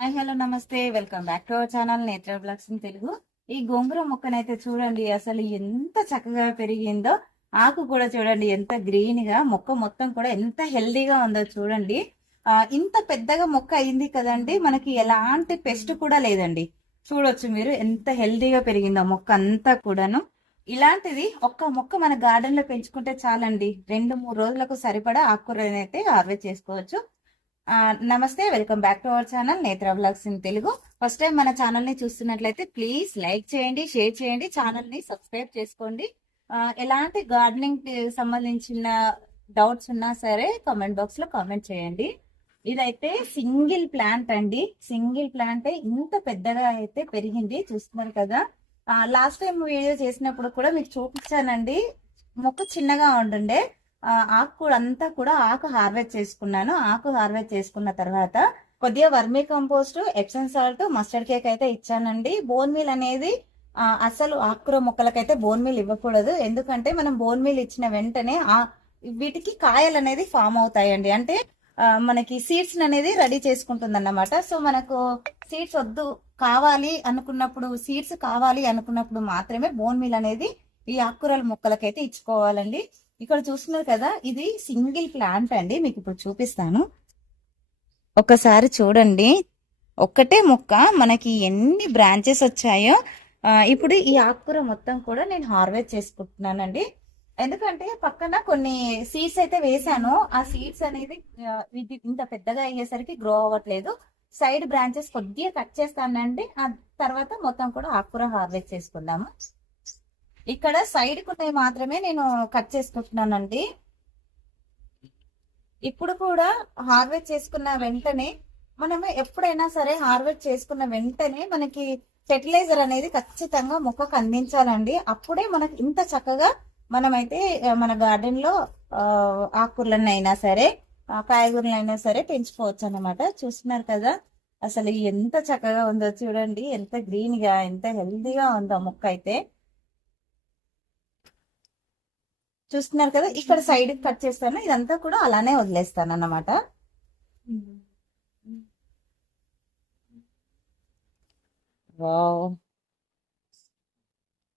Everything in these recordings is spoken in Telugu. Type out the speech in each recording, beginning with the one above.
హాయ్ హలో నమస్తే welcome back to our channel Netra blogs in Telugu. ఈ గోంగూర మొక్కనైతే చూడండి, అసలు ఎంత చక్కగా పెరిగిందో. ఆకు కూడా చూడండి ఎంత గ్రీన్ గా, మొక్క మొత్తం కూడా ఎంత హెల్దీగా ఉందో చూడండి. ఇంత పెద్దగా మొక్క అయింది కదండి, మనకి ఎలాంటి పెస్ట్ కూడా లేదండి. చూడొచ్చు మీరు ఎంత హెల్దీగా పెరిగిందో మొక్క అంతా కూడాను. ఇలాంటిది ఒక్క మొక్క మన గార్డెన్ లో పెంచుకుంటే చాలండి, 2-3 రోజులకు సరిపడా ఆకుకూరని అయితే హార్వెస్ట్ చేసుకోవచ్చు. నమస్తే welcome back to our channel Netra blogs in Telugu. First time మన ఛానల్ ని చూస్తున్నట్లయితే ప్లీజ్ లైక్ చేయండి, షేర్ చేయండి, ఛానల్ ని సబ్స్క్రైబ్ చేసుకోండి. ఎలాంటి గార్డెనింగ్ సంబంధించిన డౌట్స్ ఉన్నా సరే కామెంట్ బాక్స్ లో కామెంట్ చేయండి. ఇదైతే సింగిల్ ప్లాంట్ అండి, సింగిల్ ప్లాంట్ ఇంత పెద్దగా అయితే పెరిగింది, చూస్తున్నారు కదా. లాస్ట్ టైం వీడియో చేసినప్పుడు కూడా మీకు చూపించానండి, మొక్క చిన్నగా ఉంటుండే. ఆకు కూడా అంతా కూడా ఆకు హార్వెస్ట్ చేసుకున్నాను. ఆకు హార్వెస్ట్ చేసుకున్న తర్వాత కొద్దిగా vermi compost, Epsom salt, mustard cake అయితే ఇచ్చానండి. బోన్ మీల్ అనేది అసలు ఆకుకూర మొక్కలకైతే బోన్ మీల్ ఇవ్వకూడదు, ఎందుకంటే మనం బోన్ మీల్ ఇచ్చిన వెంటనే వీటికి కాయలు అనేది ఫామ్ అవుతాయండి. అంటే మనకి సీడ్స్ అనేది రెడీ చేసుకుంటుంది అన్నమాట. సో మనకు సీడ్స్ వద్దు కావాలి అనుకున్నప్పుడు, సీడ్స్ కావాలి అనుకున్నప్పుడు మాత్రమే బోన్ మీల్ అనేది ఈ ఆకుకూరల మొక్కలకైతే ఇచ్చుకోవాలండి. ఇక్కడ చూస్తున్నారు కదా, ఇది సింగిల్ ప్లాంట్ అండి, మీకు ఇప్పుడు చూపిస్తాను. ఒకసారి చూడండి, ఒక్కటే మొక్క మనకి ఎన్ని బ్రాంచెస్ వచ్చాయో. ఇప్పుడు ఈ ఆకుకూర మొత్తం కూడా నేను హార్వెస్ట్ చేసుకుంటున్నానండి. ఎందుకంటే పక్కన కొన్ని సీడ్స్ అయితే వేసాను, ఆ సీడ్స్ అనేది ఇంత పెద్దగా అయ్యేసరికి గ్రో అవ్వట్లేదు. సైడ్ బ్రాంచెస్ కొద్దిగా కట్ చేస్తానండి, ఆ తర్వాత మొత్తం కూడా ఆకుకూర హార్వెస్ట్ చేసుకుందాము. ఇక్కడ సైడ్ కున్నవి మాత్రమే నేను కట్ చేసుకుంటున్నానండి. ఇప్పుడు కూడా హార్వెస్ట్ చేసుకున్న వెంటనే, మనము ఎప్పుడైనా సరే హార్వెస్ట్ చేసుకున్న వెంటనే మనకి ఫెర్టిలైజర్ అనేది ఖచ్చితంగా మొక్కకు అందించాలండి. అప్పుడే మనకి ఇంత చక్కగా మనమైతే మన గార్డెన్ లో ఆకుకూరలన్నీ అయినా సరే, కాయగూరలు అయినా సరే పెంచుకోవచ్చు అన్నమాట. చూస్తున్నారు కదా, అసలు ఎంత చక్కగా ఉందో చూడండి, ఎంత గ్రీన్ గా, ఎంత హెల్దీగా ఉందో మొక్క అయితే. చూస్తున్నారు కదా, ఇక్కడ సైడ్ కట్ చేస్తాను, ఇదంతా కూడా అలానే వదిలేస్తాను అన్నమాట. వావ్,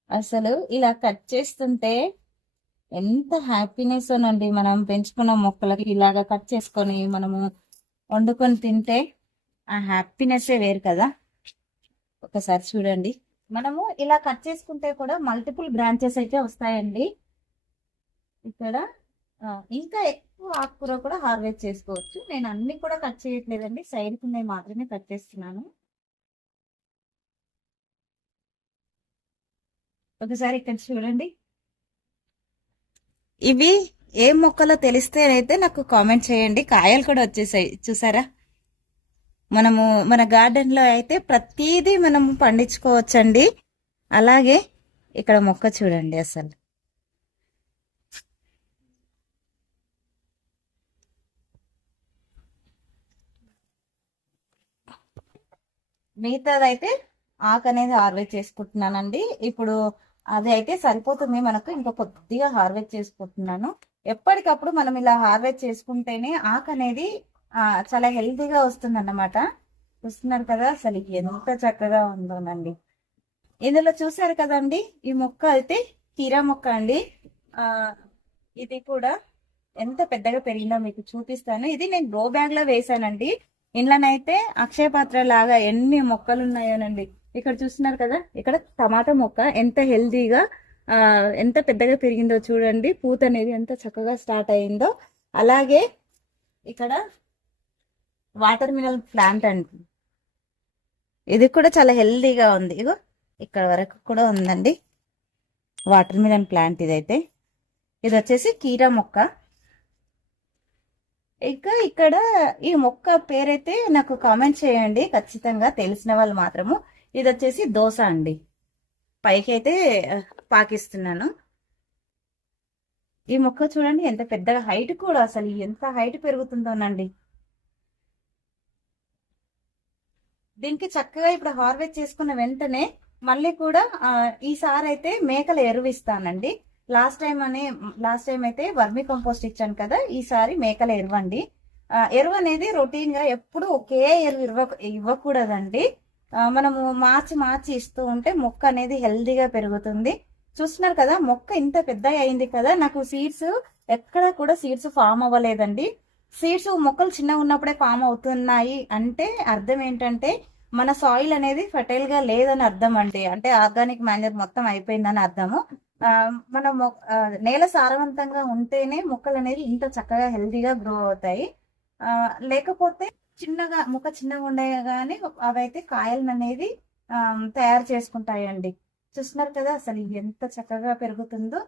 అసలు ఇలా కట్ చేస్తుంటే ఎంత హ్యాపీనెస్ అనండి. మనం పెంచుకున్న మొక్కలకి ఇలాగా కట్ చేసుకొని మనము వండుకొని తింటే ఆ హ్యాపీనెస్ వేరు కదా. ఒకసారి చూడండి, మనము ఇలా కట్ చేసుకుంటే కూడా మల్టిపుల్ బ్రాంచెస్ అయితే వస్తాయండి. ఇక్కడ ఇంకా ఎక్కువ ఆకుకూర కూడా హార్వెస్ట్ చేసుకోవచ్చు. నేను అన్ని కూడా కట్ చేయట్లేదండి, సైడ్ కి మాత్రమే కట్ చేస్తున్నాను. ఒకసారి ఇక్కడ చూడండి, ఇవి ఏ మొక్కలో తెలిస్తే అయితే నాకు కామెంట్ చేయండి. కాయలు కూడా వచ్చేసాయి చూసారా. మనము మన గార్డెన్ లో అయితే ప్రతిదీ మనము పండించుకోవచ్చండి. అలాగే ఇక్కడ మొక్క చూడండి, అసలు మిగతాదైతే ఆకు అనేది హార్వెస్ట్ చేసుకుంటున్నానండి. ఇప్పుడు అది అయితే సరిపోతుంది మనకు, ఇంకా కొద్దిగా హార్వెస్ట్ చేసుకుంటున్నాను. ఎప్పటికప్పుడు మనం ఇలా హార్వెస్ట్ చేసుకుంటేనే ఆకు అనేది చాలా హెల్తీగా వస్తుంది అన్నమాట. చూస్తున్నారు కదా, అసలు ఎంత చక్కగా ఉందోనండి. ఇందులో చూసారు కదండి, ఈ మొక్క అయితే కీరా మొక్క అండి. ఇది కూడా ఎంత పెద్దగా పెరిగిందో మీకు చూపిస్తాను. ఇది నేను గ్రో బ్యాగ్ లో వేసానండి. ఇంట్లోనైతే అక్షయ పాత్ర లాగా ఎన్ని మొక్కలు ఉన్నాయోనండి. ఇక్కడ చూస్తున్నారు కదా, ఇక్కడ టమాటా మొక్క ఎంత హెల్దీగా ఎంత పెద్దగా పెరిగిందో చూడండి. పూత అనేది ఎంత చక్కగా స్టార్ట్ అయిందో. అలాగే ఇక్కడ వాటర్ మిలన్ ప్లాంట్ అండి, ఇది కూడా చాలా హెల్దీగా ఉంది. ఇగో ఇక్కడ వరకు కూడా ఉందండి వాటర్ మిలన్ ప్లాంట్. ఇదైతే ఇది వచ్చేసి కీరా మొక్క. ఇంకా ఇక్కడ ఈ మొక్క పేరైతే నాకు కామెంట్ చేయండి ఖచ్చితంగా, తెలిసిన వాళ్ళు మాత్రము. ఇది వచ్చేసి దోస అండి, పైకి అయితే పాకిస్తున్నాను. ఈ మొక్క చూడండి ఎంత పెద్దగా, హైట్ కూడా అసలు ఎంత హైట్ పెరుగుతుందోనండి. దీనికి చక్కగా ఇప్పుడు హార్వెస్ట్ చేసుకున్న వెంటనే మళ్ళీ కూడా ఈసారి అయితే మేకల ఎరువు ఇస్తానండి. లాస్ట్ టైం అయితే వర్మీ కంపోస్ట్ ఇచ్చాను కదా, ఈసారి మేకల ఎరువండి. ఎరువు అనేది రొటీన్ గా ఎప్పుడు ఒకే ఎరువు ఇవ్వకూడదండి. మనము మార్చి ఇస్తూ ఉంటే మొక్క అనేది హెల్దీగా పెరుగుతుంది. చూస్తున్నారు కదా, మొక్క ఇంత పెద్దగా అయింది కదా, నాకు సీడ్స్ ఎక్కడ కూడా సీడ్స్ ఫామ్ అవ్వలేదండి. సీడ్స్ మొక్కలు చిన్నగా ఉన్నప్పుడే ఫామ్ అవుతున్నాయి అంటే అర్థం ఏంటంటే మన సాయిల్ అనేది ఫర్టైల్ గా లేదని అర్థం అండి. అంటే ఆర్గానిక్ మాన్యూర్ మొత్తం అయిపోయిందని అర్థము. మన నేల సారవంతంగా ఉంటేనే మొక్కలు అనేది ఇంత చక్కగా హెల్దీగా గ్రో అవుతాయి. లేకపోతే మొక్క చిన్నగా ఉండగానే అవైతే కాయలను అనేది తయారు చేసుకుంటాయండి. చూస్తున్నారు కదా అసలు ఎంత చక్కగా పెరుగుతుందో.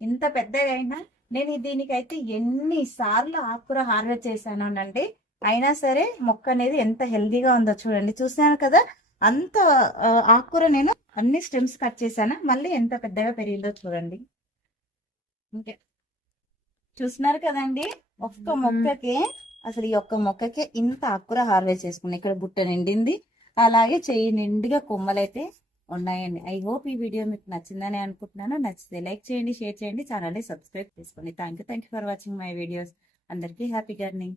ఇంత పెద్దగా అయినా నేను దీనికైతే ఎన్ని సార్లు ఆకుకూర హార్వెస్ట్ చేశానండి, అయినా సరే మొక్క అనేది ఎంత హెల్దీగా ఉందో చూడండి. చూస్తున్నాను కదా, అంత ఆకుకూర నేను అన్ని స్టెమ్స్ కట్ చేశాను, మళ్ళీ ఎంత పెద్దగా పెరిగిందో చూడండి. ఇంకే చూస్తున్నారు కదండి, ఒక్క మొక్కకే అసలు ఈ ఒక్క మొక్కకే ఇంత ఆకుకూర హార్వెస్ట్ చేసుకున్నాయి. ఇక్కడ బుట్ట నిండింది, అలాగే చెయ్యి నిండుగా కొమ్మలైతే ఉన్నాయండి. ఐ హోప్ ఈ వీడియో మీకు నచ్చిందని అనుకుంటున్నాను. నచ్చితే లైక్ చేయండి, షేర్ చేయండి, ఛానల్ని సబ్స్క్రైబ్ చేసుకోండి. Thank you for watching my videos. అందరికీ హ్యాపీ గార్డెనింగ్.